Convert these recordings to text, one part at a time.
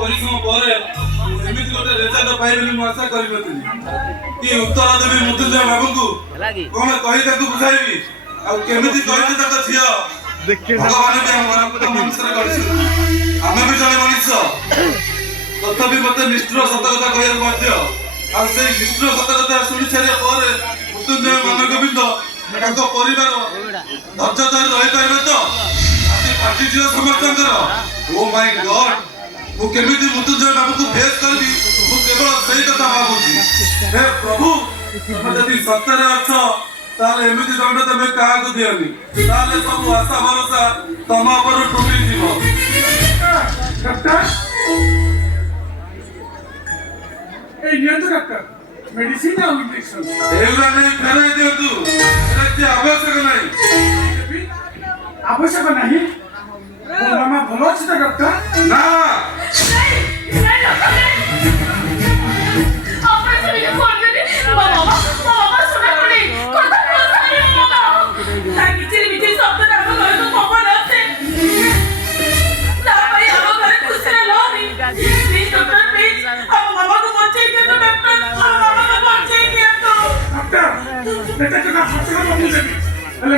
ପରିଶ୍ରମ ପରେ ଏମିତି ଗୋଟେ ରେଜଲ୍ଟ ପାଇବି ମୁଁ ଆଶା କରିନଥିଲି କି ଉତ୍ତର ଦେବି ମୃତ୍ୟୁଞ୍ଜୟ ବାବୁଙ୍କୁ କଣ କହି ତାକୁ ବୁଝାଇବି ଆଉ କେମିତି କହିବି ତାଙ୍କ ଝିଅ ଭଗବାନ ବି ଆମ ମନୁଷ୍ୟରେ କରିଛନ୍ତି ଆମେ ବି ଜଣେ ମଣିଷ ତଥାପି ମତେ ନିଷ୍ଠୁର ସତ କଥା କହିବାକୁ ମଧ୍ୟ ଆଉ ସେଇ ନିଷ୍ଠୁର ସତ କଥା ଶୁଣି ସାରିବା ପରେ ମୃତ୍ୟୁଞ୍ଜୟ ମାନଗୋବିନ୍ଦ ତାଙ୍କ ପରିବାର ଧୈର୍ଯ୍ୟ ଧରି ରହିପାରିବେ ତ ଫାଟିଯିବ ସମସ୍ତଙ୍କର ଓ ମାଇ ଗଡ୍ ମୁଁ କେମିତି ମୃତ୍ୟୁଞ୍ଜୟ ବାବୁଙ୍କୁ ଫେସ୍ କରିବି ମୁଁ କେବଳ ସେଇ କଥା ଭାବୁଛି ହେ ପ୍ରଭୁ ତମେ ଯଦି ସତରେ ଅଛ ତାହେଲେ ଏମିତି ଦଣ୍ଡ ତମେ କାହାକୁ ଦିଅନି ତାହେଲେ ସବୁ ଆଶା ଭରସା ତମ ଉପରୁ ଟୁଟିଯିବ मेडिसिन ଆଉ ଇଞ୍ଜେକ୍ସନ ଏଗୁଡ଼ା ନେଇ ଫେରାଇ ଦିଅନ୍ତୁ ଏଟା କିଛି ଆବଶ୍ୟକ ନାହିଁ ଆବଶ୍ୟକ ନାହିଁ ମୋ ମାମା ଭଲ ଅଛି ତ ଡକ୍ଟର ନା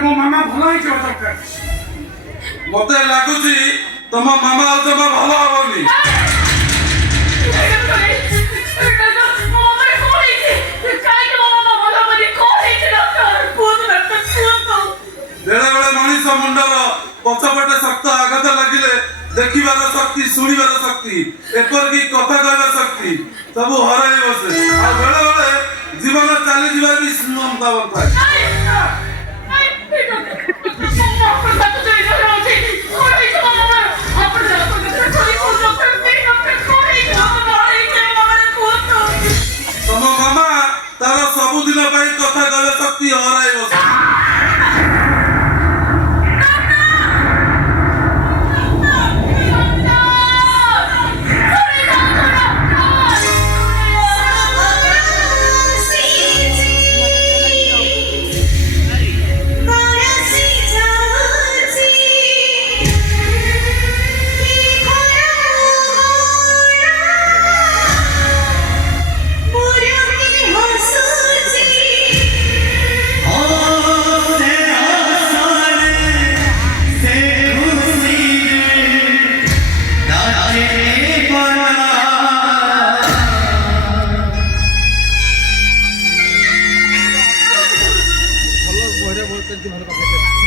ମୋ ମାମା ଭଲ ହେଇଯିବ ଡକ୍ଟର ମତେ ଲାଗୁଛି ତମ ମାମା ଆଉ ଜମା ଭଲ ହବନି ବେଳେ ବେଳେ ମଣିଷ ମୁଣ୍ଡର ପଛପଟେ ଶକ୍ତ ଆଘାତ ଲାଗିଲେ ଦେଖିବାର ଶକ୍ତି ଶୁଣିବାର ଶକ୍ତି ଏପରିକି କଥା କହିବାର ଶକ୍ତି ସବୁ ହରାଇ ବସେ ଆଉ ବେଳେ ବେଳେ ଜୀବନ ଚାଲିଯିବା ବି ସମ୍ଭାବନା ଥାଏ ତମ ମାମା ତାର ସବୁଦିନ ପାଇଁ କଥା କହିବା ଶକ୍ତି ହରାଇ ବସେ ଭଲ ପାଖରେ